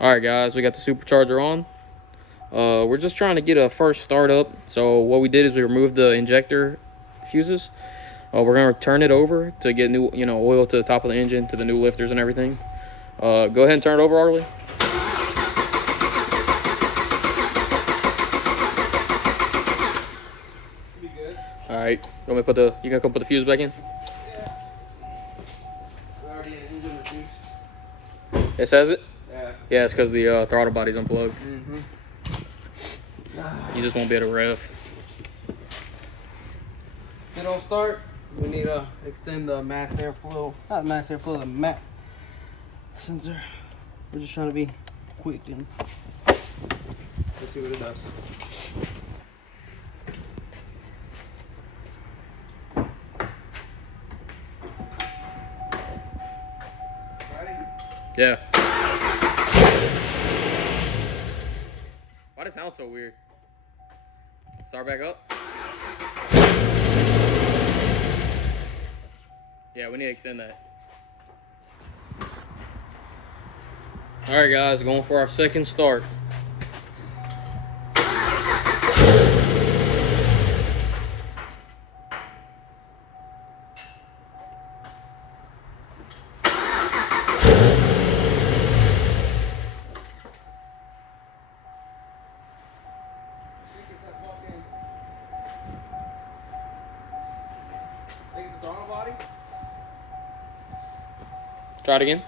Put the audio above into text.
Alright guys, we got the supercharger on. We're just trying to get a first start up. So what we did is we removed the injector fuses. We're gonna turn it over to get new, oil to the top of the engine, to the new lifters and everything. Go ahead and turn it over, Arlie. Be good. Alright, you gonna come put the fuse back in? Yeah. We already had engine reduced. It says it? Yeah. Yeah, it's because the throttle body's unplugged. You just won't be able to rev. Good old start. We need to extend the mass airflow. Not mass airflow, the MAC sensor. We're just trying to be quick and let's see what it does. Ready? Yeah. Why does it sound so weird? Start back up. Yeah, we need to extend that. Alright guys, going for our second start. Try it again.